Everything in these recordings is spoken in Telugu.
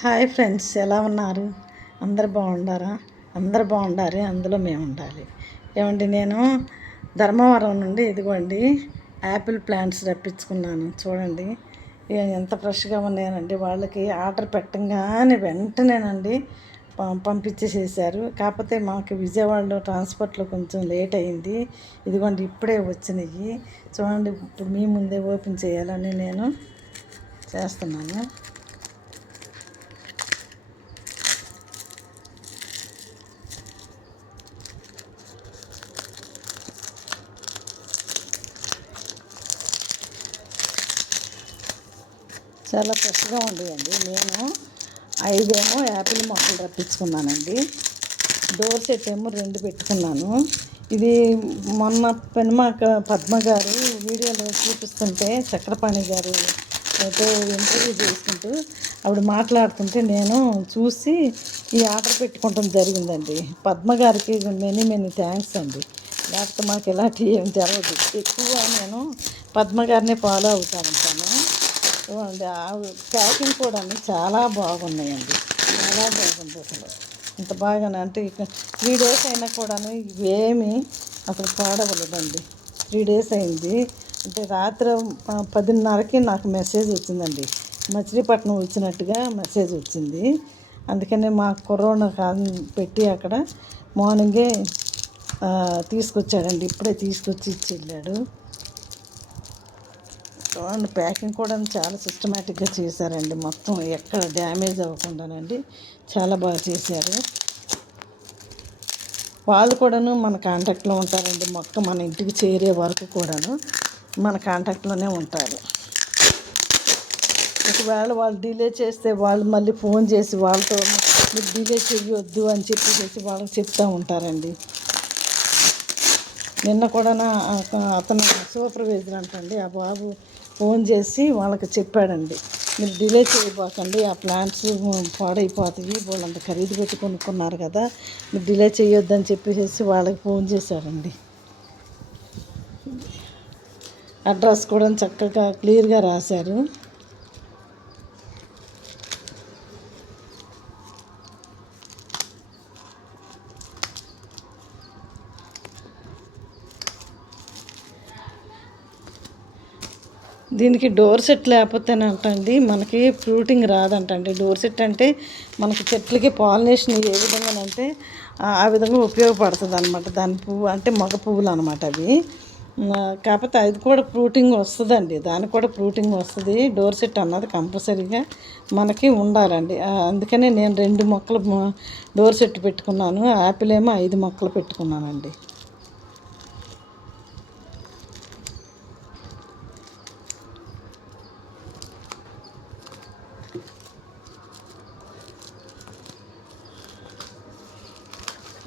హాయ్ ఫ్రెండ్స్, ఎలా ఉన్నారు? అందరు బాగుండారా? అందరు బాగుండాలి, అందులో మేము ఉండాలి. ఏమండి, నేను ధర్మవరం నుండి ఇదిగోండి యాపిల్ ప్లాంట్స్ రప్పించుకున్నాను. చూడండి ఎంత ఫ్రెష్గా ఉన్నాయనండి. వాళ్ళకి ఆర్డర్ పెట్టంగానే వెంటనేనండి పంపించేసేసారు. కాకపోతే మాకు విజయవాడలో ట్రాన్స్పోర్ట్లో కొంచెం లేట్ అయింది. ఇదిగోండి ఇప్పుడే వచ్చినాయి. చూడండి, ఇప్పుడు మీ ముందే ఓపెన్ చేయాలని నేను చేస్తున్నాను. చాలా ఫ్రెష్గా ఉండేయండి. నేను 5 యాపిల్ మొక్కలు రప్పించుకున్నానండి. డోర్ సెట్ 2 పెట్టుకున్నాను. ఇది మొన్న పద్మ గారు వీడియోలో చూపిస్తుంటే చక్రపాణి గారు అయితే ఇంటర్వ్యూ చేసుకుంటూ ఆవిడ మాట్లాడుతుంటే నేను చూసి ఈ ఆర్డర్ పెట్టుకోవటం జరిగిందండి. పద్మ గారికి మెనీ థ్యాంక్స్ అండి. లేకపోతే మాకు ఇలాంటివి ఏం తెలియదు. ఎక్కువ నేను పద్మ గారినే ఫాలో అవుతూ ఉంటాను. ప్యాకింగ్ కూడా చాలా బాగున్నాయండి. చాలా బాగుంది అసలు. ఇంత బాగా అంటే ఇక 3 days అయినా కూడాను ఇవేమి అసలు పాడవలేదండి. 3 days అయింది. అంటే రాత్రి 10:30కి నాకు మెసేజ్ వచ్చిందండి. మచిలీపట్నం వచ్చినట్టుగా మెసేజ్ వచ్చింది. అందుకనే మా కరోనా పెట్టి అక్కడ మార్నింగే తీసుకొచ్చాడండి. ఇప్పుడే తీసుకొచ్చి ఇచ్చి వెళ్ళాడు. చూడండి, ప్యాకింగ్ కూడా చాలా సిస్టమేటిక్గా చేశారండి. మొత్తం ఎక్కడ డ్యామేజ్ అవ్వకుండానండి చాలా బాగా చేశారు. వాళ్ళు కూడాను మన కాంటాక్ట్లో ఉంటారండి. మొక్క మన ఇంటికి చేరే వరకు కూడాను మన కాంటాక్ట్లోనే ఉంటారు. ఒకవేళ వాళ్ళు డిలే చేస్తే వాళ్ళు మళ్ళీ ఫోన్ చేసి వాళ్ళతో మీరు డిలే చేయొద్దు అని చెప్పేసి వాళ్ళకి చెప్తూ ఉంటారండి. నిన్న కూడా అతను సూపర్వైజర్ అంటండి, ఆ బాబు ఫోన్ చేసి వాళ్ళకి చెప్పాడండి, మీరు డిలే చేయబోకండి, ఆ ప్లాంట్స్ పాడైపోతాయి, వాళ్ళంత ఖరీదు పెట్టి కొనుక్కున్నారు కదా, మీరు డిలే చేయొద్దని చెప్పేసి వాళ్ళకి ఫోన్ చేశాడండి. అడ్రస్ కూడా చక్కగా క్లియర్గా రాశారు. దీనికి డోర్ సెట్ లేకపోతేనంటండి మనకి ఫ్రూటింగ్ రాదంటండి. డోర్ సెట్ అంటే మనకి చెట్లకి పాలినేషన్ ఏ విధంగానంటే ఆ విధంగా ఉపయోగపడుతుంది అనమాట. దాని పువ్వు అంటే మగ పువ్వులు అనమాట అవి. కాకపోతే అది కూడా ఫ్రూటింగ్ వస్తుందండి. దానికి కూడా ఫ్రూటింగ్ వస్తుంది. డోర్ సెట్ అన్నది కంపల్సరీగా మనకి ఉండాలండి. అందుకనే నేను 2 మొక్కలు డోర్ సెట్ పెట్టుకున్నాను. యాపిల్ ఏమో 5 మొక్కలు పెట్టుకున్నానండి.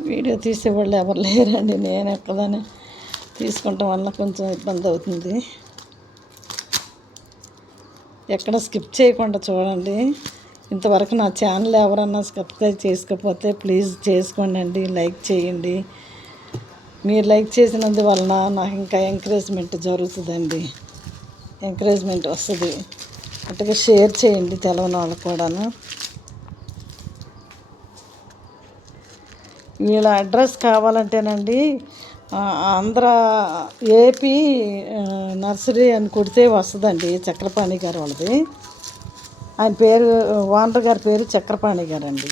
వీడియో తీసేవాళ్ళు ఎవరు లేరండి. నేను ఎక్కదానే తీసుకుంటాం వల్ల కొంచెం ఇబ్బంది అవుతుంది. ఎక్కడ స్కిప్ చేయకుండా చూడండి. ఇంతవరకు నా ఛానల్ ఎవరన్నా సబ్స్క్రైబ్ చేసుకోకపోతే ప్లీజ్ చేసుకోండి, లైక్ చేయండి. మీరు లైక్ చేసినందువలన నాకు ఇంకా ఎంకరేజ్మెంట్ జరుగుతుందండి, ఎంకరేజ్మెంట్ వస్తుంది. అట్టుగా షేర్ చేయండి తెలవని వాళ్ళకు కూడాను. వీళ్ళ అడ్రస్ కావాలంటేనండి ఆంధ్ర ఏపీ నర్సరీ అని కొడితే వస్తుందండి. చక్రపాణి గారు వాళ్ళది. ఆయన పేరు, ఓనర్ గారి పేరు చక్రపాణి గారండి.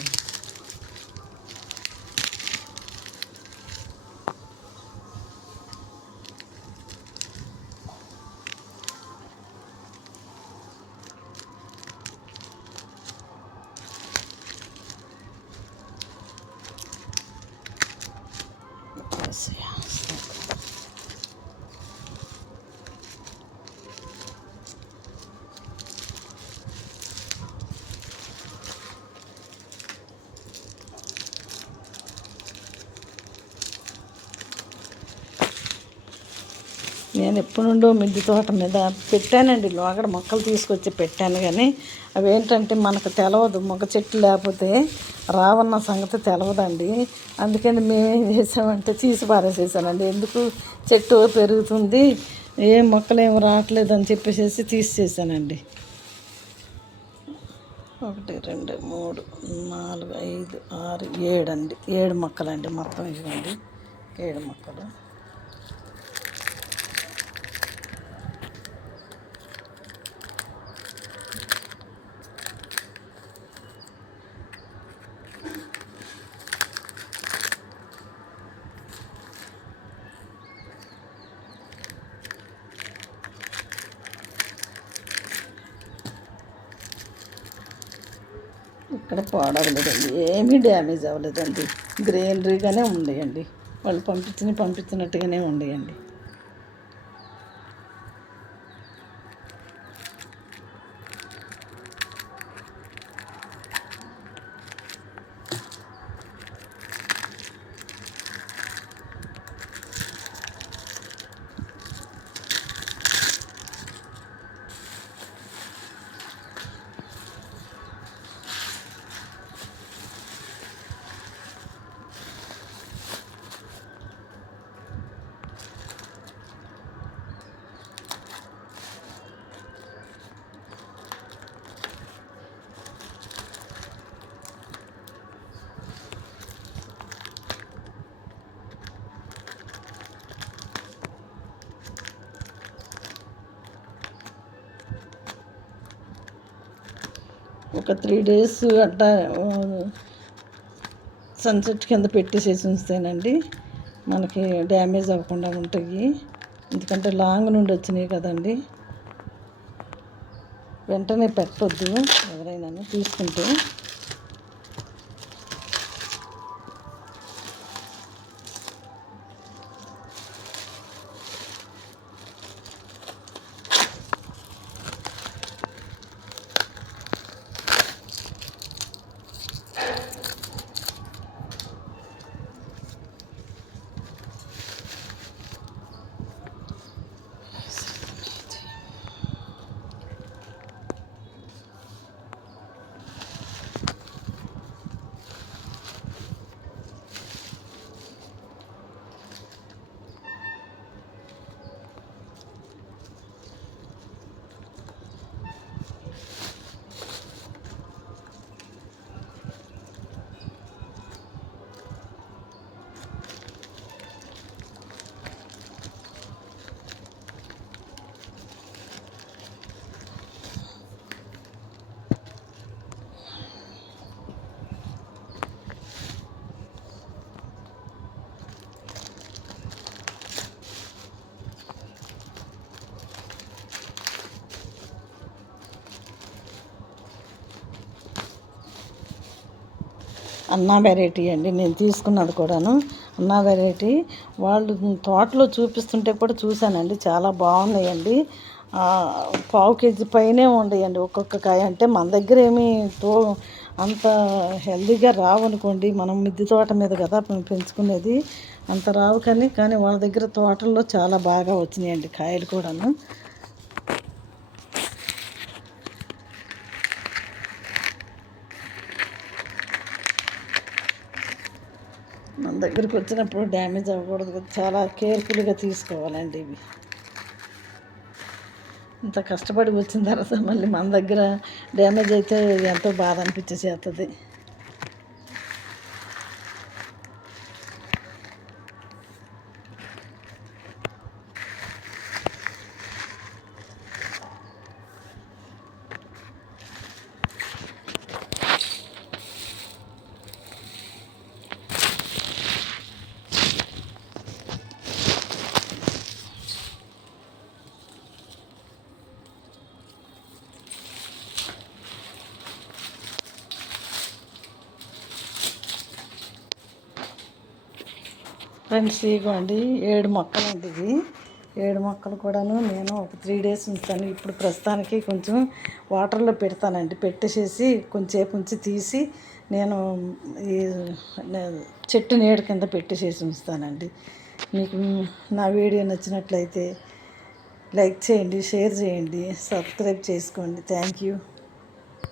నేను ఎప్పటి నుండో మిద్దె తోట మీద పెట్టానండి. లోగడ మొక్కలు తీసుకొచ్చి పెట్టాను, కానీ అవేంటంటే మనకు తెలవదు. మొక్క చెట్టు లేకపోతే రావన్న సంగతి తెలవదండి. అందుకని మేము ఏం చేసామంటే తీసి పారేసేసానండి. ఎందుకు చెట్టు పెరుగుతుంది, మొక్కలు ఏమి రావట్లేదు అని చెప్పేసి తీసేసానండి. 1 2 3 4 5 6 7 అండి. 7 మొక్కలండి మొత్తం. ఇవ్వండి 7 మొక్కలు. ఇక్కడ పాడవలేదండి, ఏమీ డ్యామేజ్ అవ్వలేదండి. గ్రీనరీగానే ఉండేయండి. వాళ్ళు పంపించినట్టుగానే ఉండేయండి. ఒక 3 days అట్లా సన్సెట్ కింద పెట్టేసేసి ఉంచితేనండి మనకి డ్యామేజ్ అవ్వకుండా ఉంటాయి. ఎందుకంటే లాంగ్ నుండి వచ్చినాయి కదండి. వెంటనే పెట్టొద్దు ఎవరైనా తీసుకుంటే. అన్నా వెరైటీ అండి నేను తీసుకున్నది కూడాను. అన్నా వెరైటీ వాళ్ళు తోటలో చూపిస్తుంటే కూడా చూశానండి. చాలా బాగున్నాయండి. పావు కేజీ పైనే ఉండయండి ఒక్కొక్క కాయ. అంటే మన దగ్గర ఏమీ అంత హెల్దీగా రావనుకోండి. మనం మిద్దె తోట మీద కదా పెంచుకునేది, అంత రావు. కానీ వాళ్ళ దగ్గర తోటల్లో చాలా బాగా వచ్చినాయండి కాయలు కూడాను. మన దగ్గరికి వచ్చినప్పుడు డ్యామేజ్ అవ్వకూడదు, చాలా కేర్ఫుల్గా తీసుకోవాలండి ఇవి. ఇంత కష్టపడి వచ్చిన తర్వాత మళ్ళీ మన దగ్గర డ్యామేజ్ అయితే ఎంతో బాధ అనిపించేస్తుంది. ఫ్రెండ్స్ ఇగోండి 7 మొక్కలండి ఇవి. 7 మొక్కలు కూడాను నేను ఒక 3 days ఉంచుతాను. ఇప్పుడు ప్రస్తుతానికి కొంచెం వాటర్లో పెడతానండి. పెట్టేసేసి కొంచెంసేపు ఉంచి తీసి నేను ఈ చెట్టు నీడ కింద పెట్టేసేసి ఉంచుతానండి. మీకు నా వీడియో నచ్చినట్లయితే లైక్ చేయండి, షేర్ చేయండి, సబ్స్క్రైబ్ చేసుకోండి. Thank you.